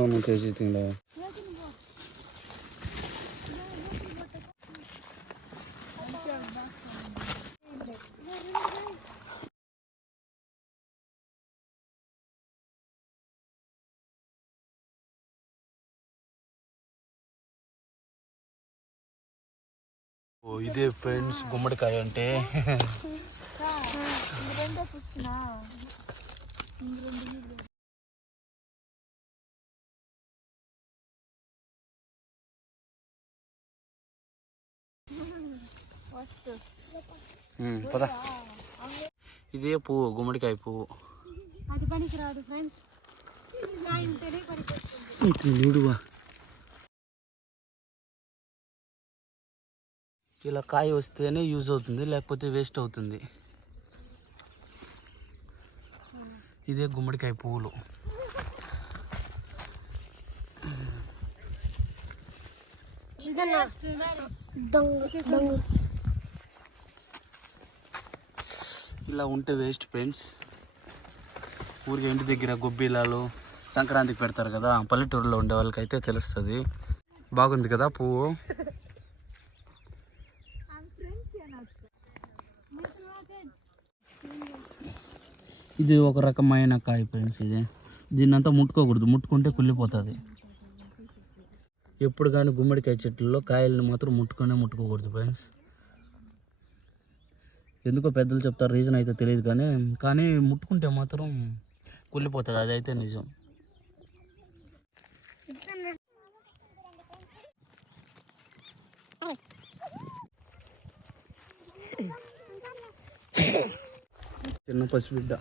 너무 돼지팅다. ఇదే ఫ్రెండ్స్ గుమ్మడికాయ అంటే పద. ఇదే పువ్వు, గుమ్మడికాయ పువ్వు. అది పనికి రాదు ఫ్రెండ్స్, ఇలా కాయ వస్తేనే యూజ్ అవుతుంది, లేకపోతే వేస్ట్ అవుతుంది. ఇదే గుమ్మడికాయ పువ్వులు. ఇలా ఉంటే వేస్ట్ ఫ్రెండ్స్. ఊరికి ఇంటి దగ్గర గొబ్బిలాలు సంక్రాంతికి పెడతారు కదా, పల్లెటూరులో ఉండే వాళ్ళకైతే తెలుస్తుంది. బాగుంది కదా పువ్వు. ఇది ఒక రకమైన కాయ ఫ్రెండ్స్. దీన్నంతా ముట్టుకోకూడదు, ముట్టుకుంటే కుళ్ళిపోతుంది. ఎప్పుడు కానీ గుమ్మడికాయ చెట్లలో కాయలను మాత్రం ముట్టుకోకూడదు ఫ్రెండ్స్. ఎందుకో పెద్దలు చెప్తారు, రీజన్ అయితే తెలియదు కానీ ముట్టుకుంటే మాత్రం కుళ్ళిపోతుంది, అదైతే నిజం. చిన్న పసిబిడ్డ.